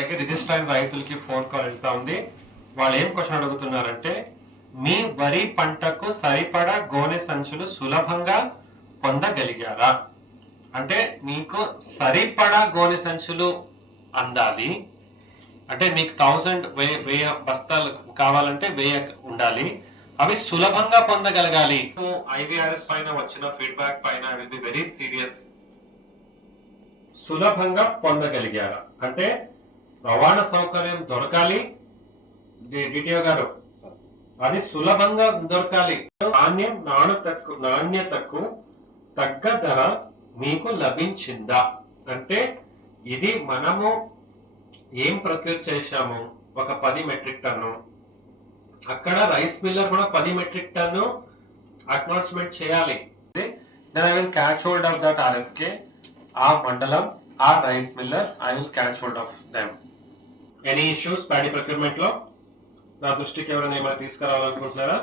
దగ్గర రిజిస్టర్ అయిన రైతులకి ఫోన్ కాల్ వెళ్తా ఉంది. వాళ్ళు ఏం క్వశ్చన్ అడుగుతున్నారంటే మీ వరి పంటకు సరిపడా గోనె సంచులు సులభంగా పొందగలిగారా? అంటే మీకు సరిపడా గోనె సంచులు అందాలి. అంటే మీకు థౌజండ్ వెయ్యి బస్తాలు కావాలంటే వెయ్యి ఉండాలి. అవి సులభంగా పొందగలగాలి. ఐవీఆర్ఎస్ పైన వచ్చిన ఫీడ్బ్యాక్ పైన విల్ బి వెరీ సీరియస్ సులభంగా పొందగలిగారా? అంటే రవాణా సౌకర్యం దొరకాలి. డిటిఓ గారు అది సులభంగా దొరకాలి. నాణ్యం నాణ్యతకు నాణ్యతకు తగ్గ ధర మీకు లభించిందా? అంటే ఇది మనము ఏం ప్రొక్యూర్ చేశాము? ఒక పది మెట్రిక్ టన్ను. అక్కడ రైస్ మిల్లర్ కూడా పది మెట్రిక్ టన్ను అక్నాలజ్మెంట్ చేయాలి. Then I will catch hold of that RSK ఆ మండలం or rice miller I will catch hold of them. Any issues paddy ప్రొక్యూర్మెంట్లో? నా దృష్టికి ఎవరైనా ఏమైనా తీసుకురావాలనుకుంటున్నారా?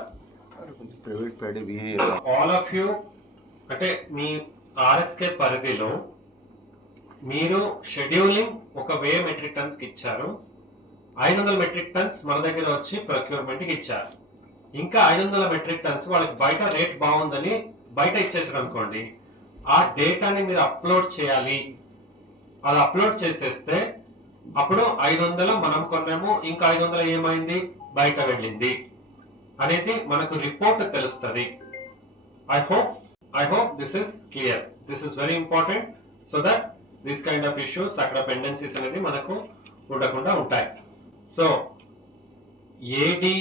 Private paddy all of you అంటే మీ ఆర్ఎస్కే పరిధిలో మీరు షెడ్యూలింగ్ ఒక వే మెట్రిక్ టన్స్కి ఇచ్చారు. ఐదు వందల మెట్రిక్ టన్స్ మన దగ్గర వచ్చి ప్రొక్యూర్మెంట్కి ఇచ్చారు. ఇంకా ఐదు వందల మెట్రిక్ టన్స్ వాళ్ళకి బయట రేట్ బాగుందని బయట ఇచ్చేసారు అనుకోండి ఆ డేటాని మీరు అప్లోడ్ చేయాలి. అది అప్లోడ్ చేసేస్తే అప్పుడు ఐదు వందలు మనం కొన్నాము ఇంకా ఐదు వందలు ఏమైంది? బయట వెళ్ళింది. అనేది మనకు రిపోర్ట్ తెలుస్తుంది. I hope I hope this is clear this is very important so that this kind of issues అక్కడ పెండెన్సీస్ అనేది మనకు ఉండకుండా ఉంటాయి. సో ఏడి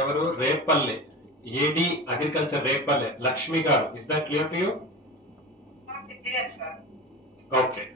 ఎవరు? Repalle. AD agriculture Repalle. Lakshmi గారు is that clear to you Ok.